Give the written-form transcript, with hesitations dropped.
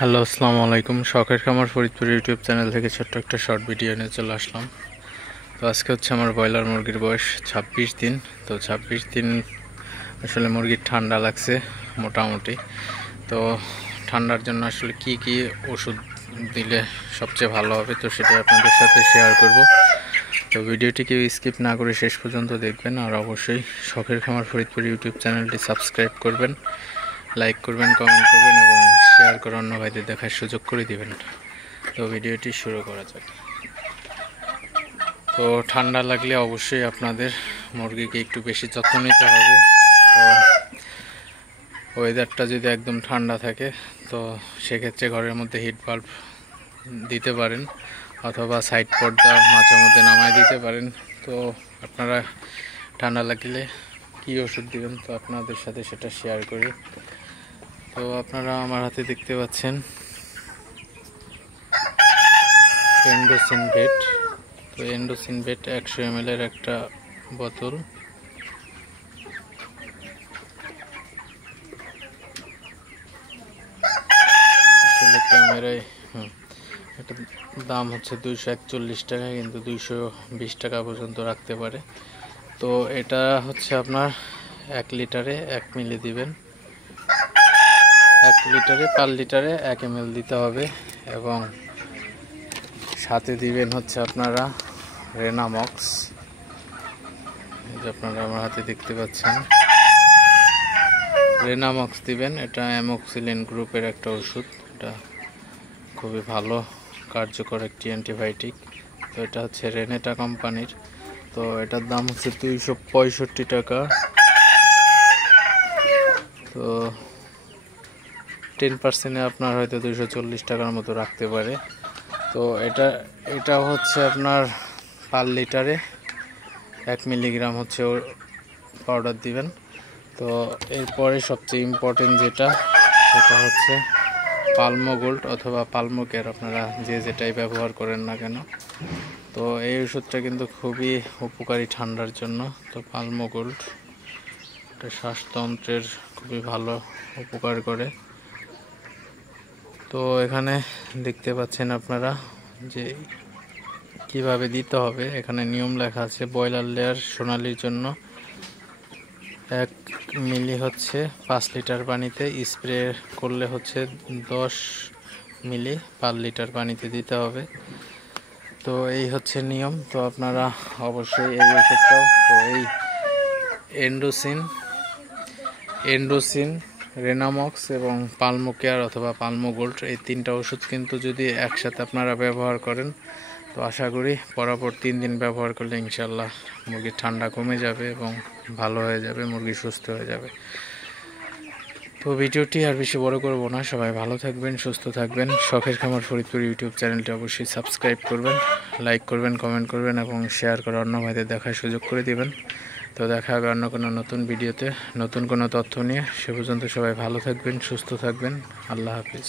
Hello, আসসালামু আলাইকুম। শখের খামার ফরিদপুর ইউটিউব চ্যানেল থেকে ছোট্ট একটা শর্ট ভিডিও নিয়ে চলে আসলাম। তো আজকে হচ্ছে আমার ব্রয়লার মুরগির বয়স 26 দিন। তো 26 দিন আসলে মুরগির ঠান্ডা লাগছে মোটামুটি। তো ঠান্ডার জন্য আসলে কি কি ওষুধ দিলে সবচেয়ে ভালো হবে, তো সেটা আপনাদের সাথে শেয়ার করব। তো ভিডিওটি কেউ স্কিপ না করে শেষ পর্যন্ত দেখবেন, আর অবশ্যই শখের খামার ফরিদপুর ইউটিউব চ্যানেলটি সাবস্ক্রাইব করবেন, লাইক করবেন, কমেন্ট করবেন এবং শেয়ার করে অন্য ভাইদের দেখার সুযোগ করে দিবেন। তো ভিডিওটি শুরু করা যাক। তো ঠান্ডা লাগলে অবশ্যই আপনাদের মুরগিকে একটু বেশি যত্ন নিতে হবে। তো ওয়েদারটা যদি একদম ঠান্ডা থাকে তো সেক্ষেত্রে ঘরের মধ্যে হিট বাল্ব দিতে পারেন, অথবা সাইড পর্দা মাঝে মধ্যে নামায় দিতে পারেন। তো আপনারা ঠান্ডা লাগলে কী ওষুধ দিবেন তো আপনাদের সাথে সেটা শেয়ার করি। তো আপনারা আমার হাতে দেখতে পাচ্ছেন এন্ডোসিনভেট। তো এন্ডোসিনভেট 100 ml এর একটা বোতল। আসলে ক্যামেরায় এটা দাম হচ্ছে 241 টাকা, কিন্তু 220 টাকা পর্যন্ত রাখতে পারে। তো এটা হচ্ছে আপনার 1 লিটারে 1 মিলি দিবেন। 1 লিটারে পার লিটারে 1 ml দিতে হবে, এবং সাথে দিবেন হচ্ছে আপনারা রেনামক্স। এই যে আপনারা আমার হাতে দেখতে পাচ্ছেন রেনামক্স দিবেন। এটা অ্যামোক্সিলিন গ্রুপের একটা ওষুধ। এটা খুবই ভালো কার্যকর একটি অ্যান্টিবায়োটিক। তো এটা হচ্ছে রেনেটা কোম্পানির। তো এটার দাম হচ্ছে 265 টাকা। তো 10% আপনার হয়তো 240 টাকার মতো রাখতে পারে। তো এটা হচ্ছে আপনার পার লিটারে 1 মিলিগ্রাম হচ্ছে পাউডার দিবেন। তো এরপরে সবচেয়ে ইম্পর্টেন্ট সেটা হচ্ছে পালমো গোল্ড অথবা পালমো কেয়ার, আপনারা যে যেটাই ব্যবহার করেন না কেন। তো এই ওষুধটা কিন্তু খুবই উপকারী ঠান্ডার জন্য। তো পালমো গোল্ড এটা শ্বাসতন্ত্রের খুবই ভালো উপকার করে। তো এখানে দেখতে পাচ্ছেন আপনারা যে কিভাবে দিতে হবে, এখানে নিয়ম লেখা আছে। ব্রয়লার লেয়ার সোনালির জন্য 1 মিলি হচ্ছে 5 লিটার পানিতে, স্প্রে করলে হচ্ছে 10 মিলি পার লিটার পানিতে দিতে হবে। তো এই হচ্ছে নিয়ম। তো আপনারা অবশ্যই এই ওষুধটাও, তো এই এন্ডোসিন, রেনামক্স এবং পালমো কেয়ার অথবা পালমো গোল্ড, এই 3টা ওষুধ কিন্তু যদি একসাথে আপনারা ব্যবহার করেন তো আশা করি পরপর 3 দিন ব্যবহার করলে ইনশাল্লাহ মুরগির ঠান্ডা কমে যাবে এবং ভালো হয়ে যাবে, মুরগি সুস্থ হয়ে যাবে। তো ভিডিওটি আর বেশি বড় করব না। সবাই ভালো থাকবেন, সুস্থ থাকবেন। শখের খামার ফরিদপুর ইউটিউব চ্যানেলটি অবশ্যই সাবস্ক্রাইব করবেন, লাইক করবেন, কমেন্ট করবেন এবং শেয়ার করে অন্য ভাইদের দেখার সুযোগ করে দিবেন। তো দেখা হবে অন্য কোনো নতুন ভিডিওতে নতুন কোনো তথ্য নিয়ে। সে পর্যন্ত সবাই ভালো থাকবেন, সুস্থ থাকবেন। আল্লাহ হাফিজ।